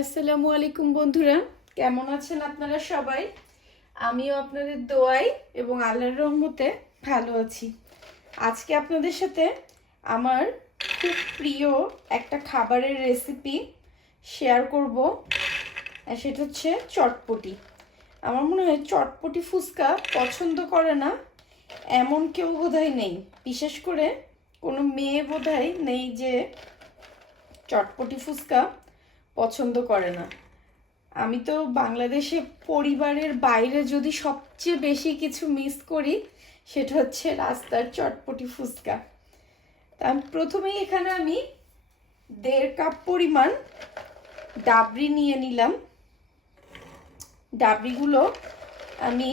আসসালামু আলাইকুম বন্ধুরা, কেমন আছেন আপনারা সবাই? আমিও আপনাদের দোয়ায় এবং আল্লাহর রহমতে ভালো আছি। আজকে আপনাদের সাথে আমার খুব প্রিয় একটা খাবারের রেসিপি শেয়ার করব। সেটা হচ্ছে চটপটি। আমার মনে হয় চটপটি ফুচকা পছন্দ করে না এমন কেউ বোধহয় নেই। বিশেষ করে কোনো মেয়ে বোধহয় নেই যে চটপটি ফুচকা পছন্দ করে না। আমি তো বাংলাদেশে পরিবারের বাইরে যদি সবচেয়ে বেশি কিছু মিস করি সেটা হচ্ছে রাস্তার চটপটি ফুচকা। প্রথমেই এখানে আমি 1.5 কাপ পরিমাণ ডাবরি নিয়ে নিলাম। ডাবরিগুলো আমি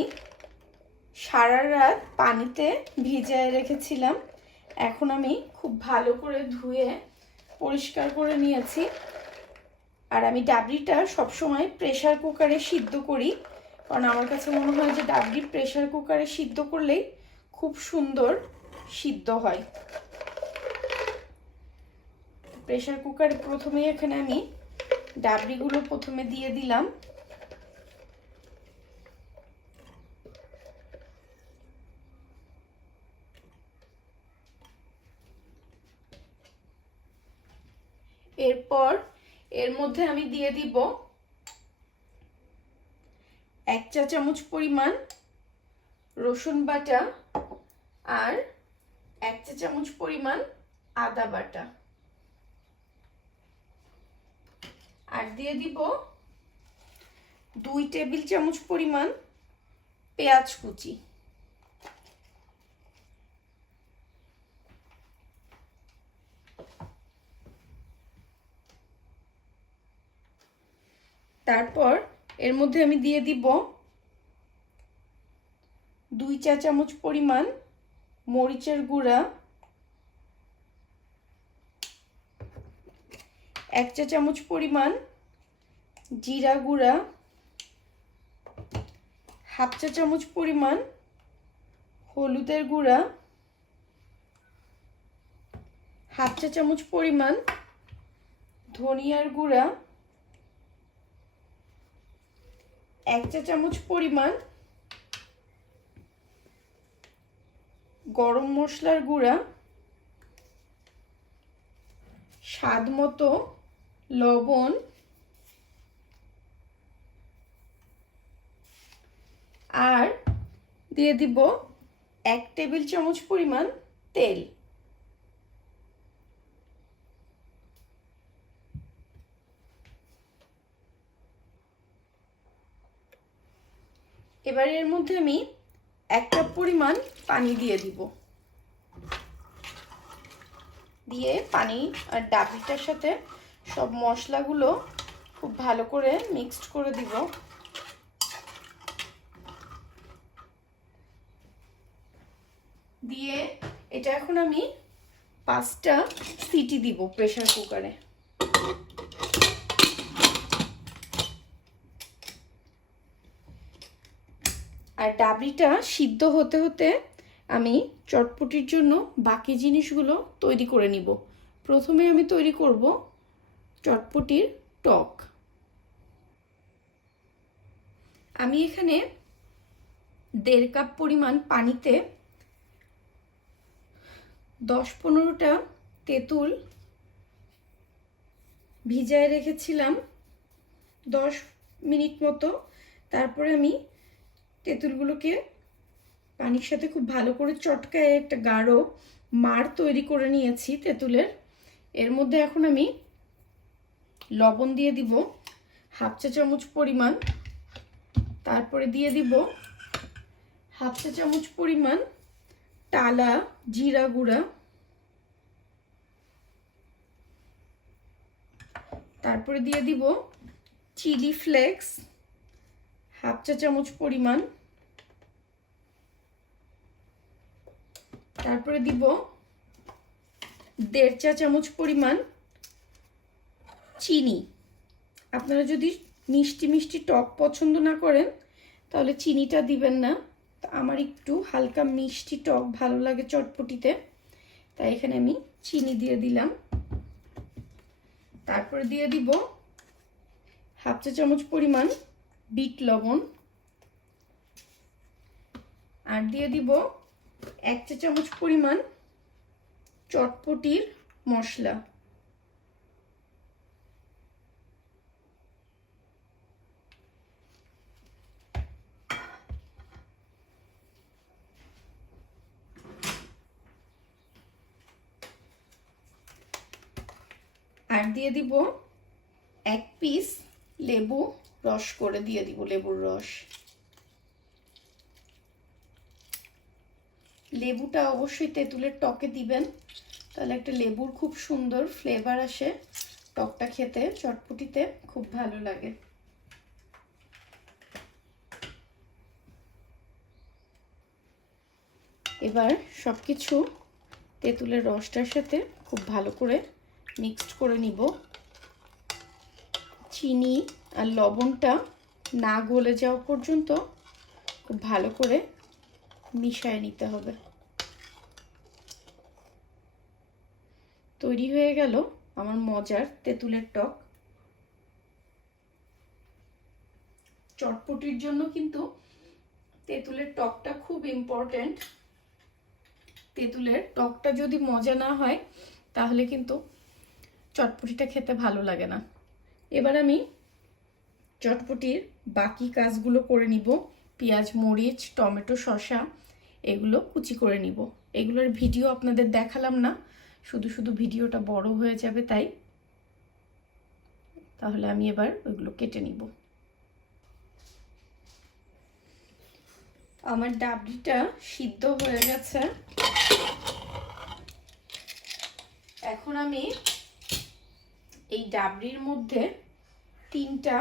সারা রাত পানিতে ভিজিয়ে রেখেছিলাম। এখন আমি খুব ভালো করে ধুয়ে পরিষ্কার করে নিয়েছি। আর আমি ডাবরিটা সবসময় প্রেসার কুকারে সিদ্ধ করি, কারণ আমার কাছে মনে হয় যে ডাবরি প্রেসার কুকারে সিদ্ধ করলেই খুব সুন্দর সিদ্ধ হয়। প্রেসার কুকারে প্রথমেই এখানে আমি ডাবরিগুলো প্রথমে দিয়ে দিলাম। এরপর এর মধ্যে আমি দিয়ে দিব 1 চা চামচ পরিমাণ রসুন বাটা আর 1 চা চামচ পরিমাণ আদা বাটা, আর দিয়ে দিব 2 টেবিল চামচ পরিমাণ পেঁয়াজ কুচি। তারপর এর মধ্যে আমি দিয়ে দিব 2 চা চামচ পরিমাণ মরিচের গুঁড়া, 1 চা চামচ পরিমাণ জিরা গুঁড়া, 1/2 চা চামচ পরিমাণ হলুদের গুঁড়া, 1/2 চা চামচ পরিমাণ ধনিয়ার গুঁড়া, 1 চা চামচ পরিমাণ গরম মশলার গুঁড়া, স্বাদ মতো লবণ, আর দিয়ে দিব 1 টেবিল চামচ পরিমাণ তেল। এবার এর মধ্যে আমি 1 কাপ পরিমাণ পানি দিয়ে দিব। দিয়ে পানি আর ডাবরিটার সাথে সব মশলাগুলো খুব ভালো করে মিক্সড করে দিব। দিয়ে এটা এখন আমি 5টা সিটি দিব প্রেসার কুকারে। আর ডাবরিটা সিদ্ধ হতে হতে আমি চটপটির জন্য বাকি জিনিসগুলো তৈরি করে নিব। প্রথমে আমি তৈরি করব চটপটির টক। আমি এখানে 1.5 কাপ পরিমাণ পানিতে 10-15টা তেঁতুল ভিজায় রেখেছিলাম 10 মিনিট মতো। তারপরে আমি তেঁতুলগুলোকে পানির সাথে খুব ভালো করে চটকায় একটা গাঢ় মাড় তৈরি করে নিয়েছি তেঁতুলের। এর মধ্যে এখন আমি লবণ দিয়ে দিব 1/2 চা চামচ পরিমাণ, তারপরে দিয়ে দিব 1/2 চা চামচ পরিমাণ টালা জিরা গুঁড়া, তারপরে দিয়ে দিব চিলি ফ্লেক্স 1/2 চা চামচ পরিমাণ, তারপরে দিব 1.5 চা চামচ পরিমাণ চিনি। আপনারা যদি মিষ্টি মিষ্টি টক পছন্দ না করেন তাহলে চিনিটা দিবেন না। আমার একটু হালকা মিষ্টি টক ভালো লাগে চটপটিতে, তাই এখানে আমি চিনি দিয়ে দিলাম। তারপরে দিয়ে দিব হাফ চা চামচ পরিমাণ বিট লবণ, আর দিয়ে দিব 1 চা চামচ পরিমাণ চটপটির মশলা। আর দিয়ে দিব 1 পিস লেবু রস করে দিয়ে দিব, লেবুর রস। লেবুটা অবশ্যই তেঁতুলের টকে দিবেন, তাহলে একটা লেবুর খুব সুন্দর ফ্লেভার আসে, টকটা খেতে চটপটিতে খুব ভালো লাগে। এবার সবকিছু তেঁতুলের রসটার সাথে খুব ভালো করে মিক্সড করে নিব। চিনি আর লবণটা না গলে যাওয়া পর্যন্ত খুব ভালো করে মিশিয়ে নিতে হবে। তৈরি হয়ে গেল আমার মজার তেঁতুলের টক। চটপটির জন্য কিন্তু তেঁতুলের টকটা খুব ইম্পর্টেন্ট। তেঁতুলের টকটা যদি মজা না হয় তাহলে কিন্তু চটপটিটা খেতে ভালো লাগে না। এবার আমি চটপটির বাকি কাজগুলো করে নিব। পেঁয়াজ, মরিচ, টমেটো, শসা এগুলো কুচি করে নিব। এগুলোর ভিডিও আপনাদের দেখালাম না, শুধু শুধু ভিডিওটা বড় হয়ে যাবে, তাহলে আমি এবার ওইগুলো কেটে নিব। আমার ডাবলিটা সিদ্ধ হয়ে গেছে। এখন আমি এই ডাবলির মধ্যে 3টা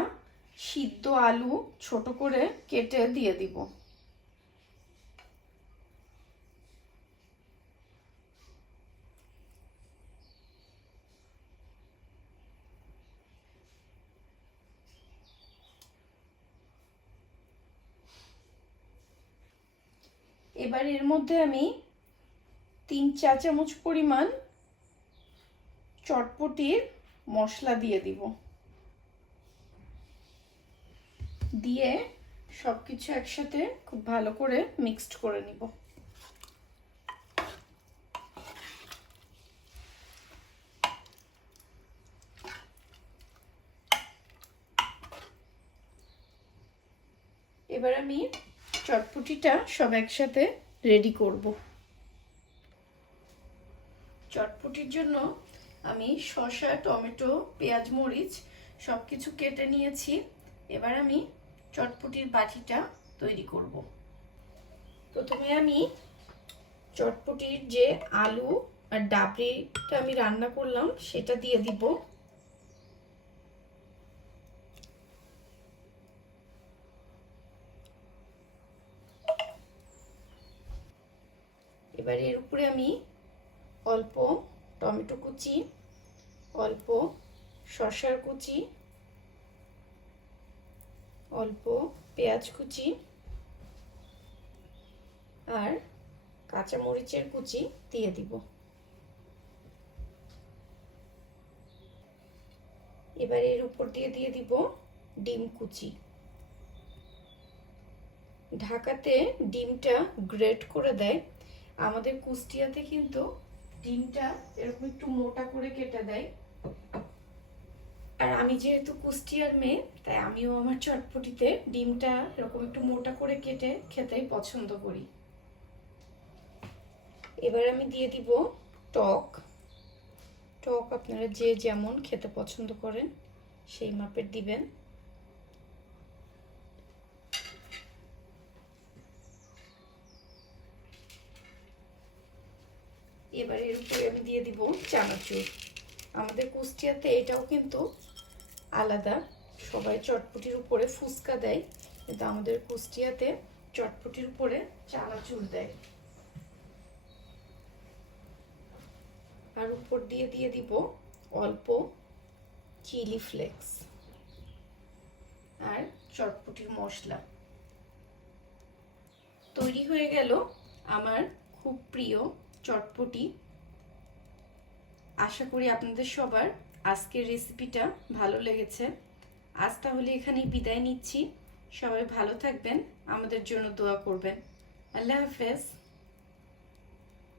সিদ্ধ আলু ছোট করে কেটে দিয়ে দিব। এবার এর মধ্যে আমি 3 চা চামচ পরিমাণ চটপটির মশলা দিয়ে দিব। দিয়ে সবকিছু একসাথে খুব ভালো করে মিক্সড করে নিব। এবার আমি চটপটিটা সব একসাথে রেডি করব। চটপটির জন্য আমি শসা, টমেটো, পেঁয়াজ, মরিচ সবকিছু কেটে নিয়েছি। এবার আমি চটপটির বাটিটা তৈরি করব। প্রথমে আমি চটপটির যে আলু আর ডাবলিটা আমি রান্না করলাম সেটা দিয়ে দিব। এবার এর উপরে আমি অল্প টমেটো কুচি, অল্প শসার কুচি, অল্প পেঁয়াজ কুচি আর কাঁচা মরিচের কুচি দিয়ে দিব। এবার এর উপর দিয়ে দিব ডিম কুচি। ঢাকাতে ডিমটা গ্রেট করে দেয়, আমাদের কুষ্টিয়াতে কিন্তু ডিমটা এরকম একটু মোটা করে কেটে দেয়। আর আমি যেহেতু কুষ্টিয়ার মেয়ে, তাই আমিও আমার চটপটিতে ডিমটা এরকম একটু মোটা করে কেটে খেতেই পছন্দ করি। এবার আমি দিয়ে দিব টক। টক আপনারা যে যেমন খেতে পছন্দ করেন সেই মাপের দিবেন। এবার এর উপরে আমি দিয়ে দিব চানাচুর। আমাদের কুষ্টিয়াতে এটাও কিন্তু আলাদা, সবাই চটপটির উপরে ফুচকা দেয়, কিন্তু আমাদের কুষ্টিয়াতে চটপটির উপরে চানাচুর দেয়। আর উপর দিয়ে দিব অল্প চিলি ফ্লেক্স আর চটপটির মশলা। তৈরি হয়ে গেল আমার খুব প্রিয় চটপটি। আশা করি আপনাদের সবার আজকের রেসিপিটা ভালো লেগেছে। আজ তাহলে এখানেই বিদায় নিচ্ছি। সবাই ভালো থাকবেন, আমাদের জন্য দোয়া করবেন। আল্লাহ হাফেজ।